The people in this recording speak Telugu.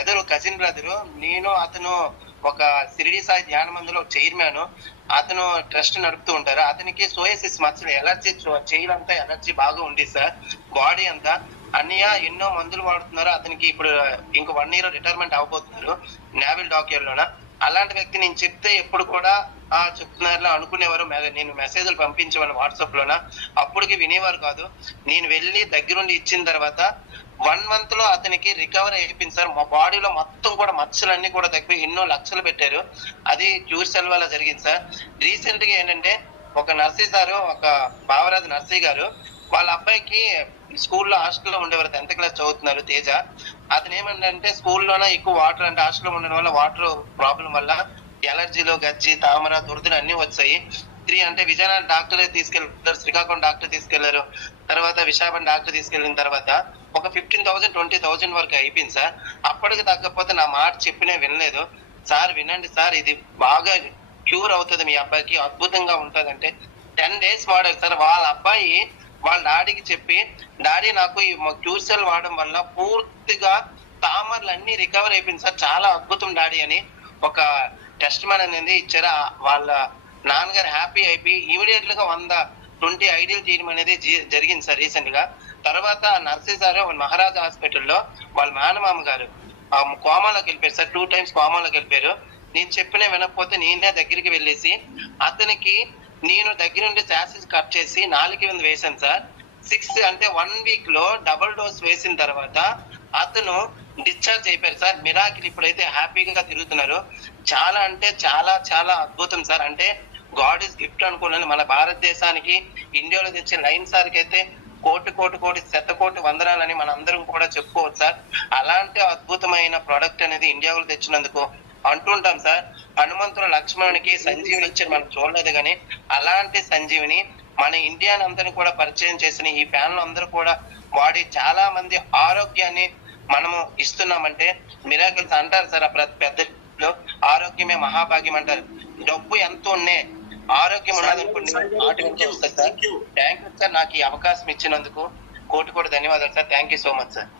Brother, cousin brother. నేను అతను ఒక షిరిడి సాయి ధ్యాన మందిలో చైర్మన్. అతను ట్రస్ట్ నడుపుతూ ఉంటారు. అతనికి సోయాసిస్ మచ్చలు, ఎలర్జీ, చెయ్యిలంతా ఎలర్జీ బాగా ఉంది సార్, బాడీ అంతా. అన్నయ్య ఎన్నో మందులు వాడుతున్నారు. అతనికి ఇప్పుడు ఇంకో 1 year రిటైర్మెంట్ అవబోతున్నారు నేవల్ డాక్యార్డ్. అలాంటి వ్యక్తి నేను చెప్తే ఎప్పుడు కూడా చెప్తున్నారు అనుకునేవారు. నేను మెసేజ్లు పంపించేవాళ్ళు వాట్సాప్ లోన. అప్పటికి వినేవారు కాదు. నేను వెళ్ళి దగ్గరుండి ఇచ్చిన తర్వాత 1 month లో అతనికి రికవర్ అయిపోయింది సార్. మా బాడీలో మొత్తం కూడా మచ్చలన్నీ కూడా తగ్గి ఎన్నో లక్షలు పెట్టారు. అది క్యూర్ సెల్ వల్ల జరిగింది సార్. రీసెంట్ గా ఏంటంటే ఒక నర్సీ సారు, ఒక భావరాజు నర్సీ గారు, వాళ్ళ అబ్బాయికి స్కూల్లో హాస్టల్లో ఉండేవారు, 10th class చదువుతున్నారు, తేజ. అతను ఏమంటే స్కూల్లోనే ఎక్కువ వాటర్, అంటే హాస్టల్లో ఉండడం వల్ల వాటర్ ప్రాబ్లం వల్ల ఎలర్జీలు, గజ్జి, తామర, దురదలు అన్ని వచ్చాయి. 3 అంటే విజయనగరం డాక్టర్ తీసుకెళ్తారు, శ్రీకాకుళం డాక్టర్ తీసుకెళ్లారు, తర్వాత విశాఖపట్నం డాక్టర్ తీసుకెళ్లిన తర్వాత ఒక 15,000 20,000 వరకు అయిపోయింది సార్. అప్పటికి తగ్గకపోతే నా మాట చెప్పినే వినలేదు. సార్ వినండి సార్, ఇది బాగా క్యూర్ అవుతుంది మీ అబ్బాయికి, అద్భుతంగా ఉంటది అంటే 10 days వాడారు సార్. వాళ్ళ అబ్బాయి వాళ్ళ డాడీకి చెప్పి, డాడీ నాకు ఈ క్యూర్ సెల్ వాడడం వల్ల పూర్తిగా తామరలు అన్ని రికవర్ అయిపోయింది సార్, చాలా అద్భుతం డాడీ అని ఒక టెస్ట్ మ్యాన్ అనేది ఇచ్చారు. వాళ్ళ నాన్నగారు హ్యాపీ అయిపోయి ఇమీడియట్ గా 120 ఐడియల్ చేయడం అనేది జరిగింది సార్ రీసెంట్ గా. తర్వాత నర్సీ సార్ మహారాజా హాస్పిటల్లో వాళ్ళ మేనమామ గారు కోమాలోకి వెళ్ళిపోయారు సార్. 2 times కోమాలోకి వెళ్ళిపోయారు. నేను చెప్పిన వినకపోతే నేనే దగ్గరికి వెళ్ళేసి అతనికి నేను దగ్గరుండి శాసిస్ కట్ చేసి 4 మంది వేశాను సార్. 6 అంటే 1 week లో డబుల్ డోస్ వేసిన తర్వాత అతను డిశ్చార్జ్ అయిపోయారు సార్. మిరాకిల్ ఇప్పుడైతే హ్యాపీగా తిరుగుతున్నారు. చాలా అంటే చాలా చాలా అద్భుతం సార్. అంటే గాడ్ ఇస్ గిఫ్ట్ అనుకున్నాను మన భారతదేశానికి. ఇండియాలో తెచ్చే లైన్ సార్కి అయితే కోటి కోటి కోటి శతకోటి వందనాలని మన అందరం కూడా చెప్పుకోవచ్చు సార్. అలాంటి అద్భుతమైన ప్రోడక్ట్ అనేది ఇండియాలో తెచ్చినందుకు అంటుంటాం సార్. హనుమంతుడు లక్ష్మణునికి సంజీవిని ఇచ్చారు, మనం చూడలేదు కానీ అలాంటి సంజీవిని మన ఇండియాని అందరినీ కూడా పరిచయం చేసిన ఈ ప్యానల్ అందరూ కూడా వాడి చాలా మంది ఆరోగ్యాన్ని మనము ఇస్తున్నామంటే మిరాకిల్స్ అంటారు సార్. పెద్ద ఆరోగ్యమే మహాభాగ్యం అంటారు. డబ్బు ఎంత ఉన్నే ఆరోగ్యం ఉన్నదనుకోండి ఆటోమేటిక్గా వస్తుంది సార్. థ్యాంక్ యూ సార్, నాకు ఈ అవకాశం ఇచ్చినందుకు కోటి కోటి ధన్యవాదాలు sir. Thank you so much sir.